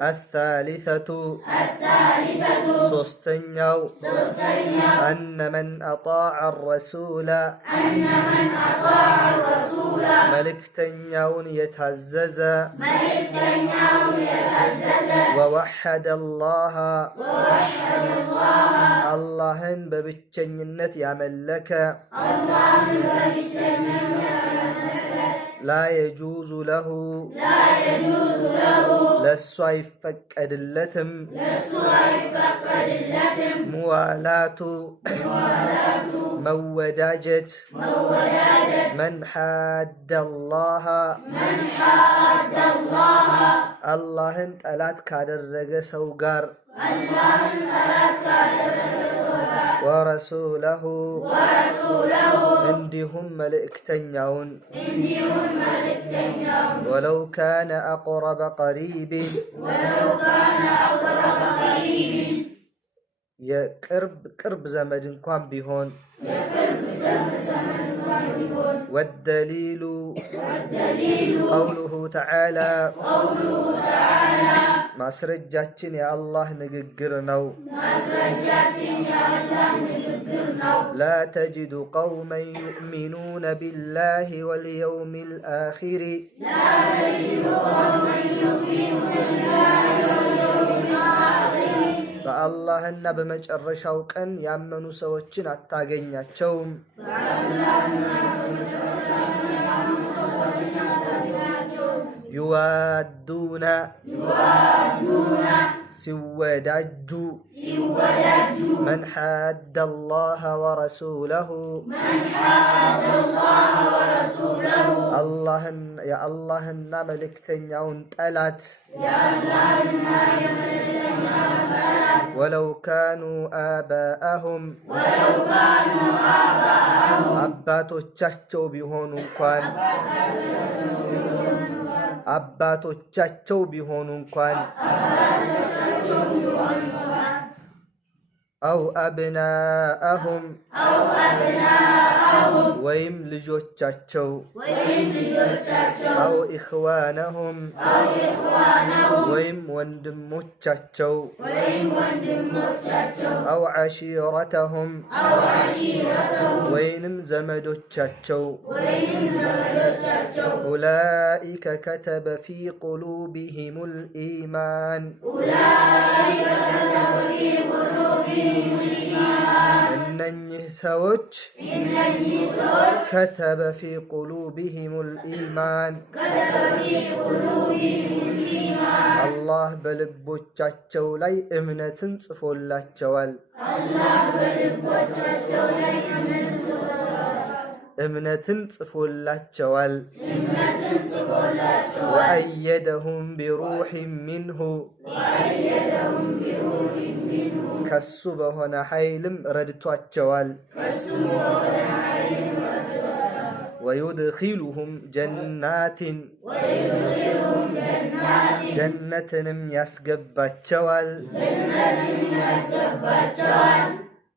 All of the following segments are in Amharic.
الثالثة ሶስተኛው أن من أطاع الرسول መልእክተኛውን የታዘዘ ووحد الله አላህን በብቸኝነት ያመለከ لا يجوز له ለሱ አይፈቀድለትም ሙዋላቱ መወዳጀት من حاد الله አላህን ጠላት ካደረገ ሰው ጋር ورسوله እንዲሁም መልእክተኛውን ولو كان أقرب قريب የቅርብ ዘመድ እንኳን ቢሆን والدليل قوله تعالى ማስረጃችን የአላህ ንግግር ነው لا تجد قوما يؤمنون بالله واليوم الآخر በአላህና በመጨረሻው ቀን ያመኑ ሰዎችን አታገኛቸውም يوادون ሲወዳጁ من حاد الله ورسوله የአላህና መልእክተኛውን ጠላት ولو كانوا آباءهم አባቶቻቸው ቢሆኑ እንኳን أو أبناءهم ወይም ልጆቻቸው أو إخوانهم ወይም ወንድሞቻቸው أو عشيرتهم ወይንም ዘመዶቻቸው أولئك كتب في قلوبهم الإيمان እነኚህ ሰዎች كتب في قلوبهم الإيمان አላህ በልቦቻቸው ላይ እምነትን ጽፎላቸዋል وأيدهم بروح منه ከሱ በሆነ ኃይልም ረድቷቸዋል ويدخلهم جنات ጀነትንም ያስገባቸዋል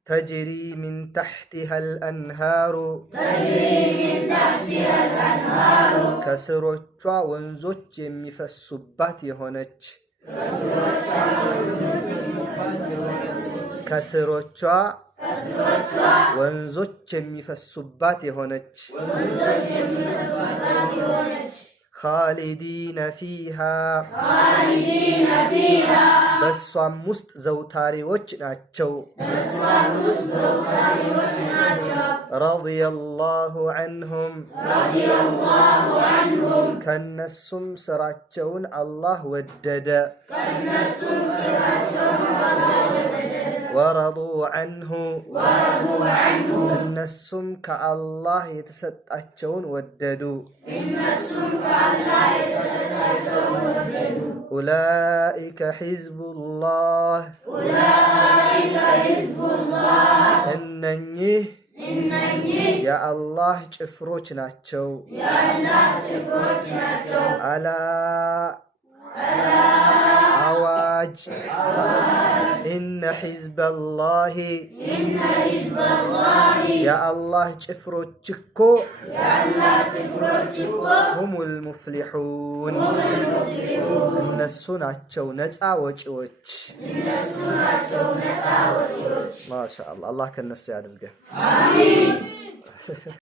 تجري من تحتها الأنهار ከስሮቿ ወንዞች የሚፈሱባት የሆነች ከስሮቿ ወንዞች የሚፈሱባት የሆነች خالدين فيها በሷም ውስጥ ዘውታሪዎች ናቸው رضي الله عنهم ከነሱም ስራቸውን አላህ ወደደ ورضوا عنه እነሱም ከአላህ የተሰጣቸውን ወደዱ أولئك حزب الله እነኚህ የአላህ ጭፍሮች ናቸው አላ አዋጅ إن حزب الله يا الله ጭፍሮችኮ هم المفلحون እነሱ ናቸው ነፃ ወጪዎች ما شاء الله الله ከነሱ ያድርገን አሜን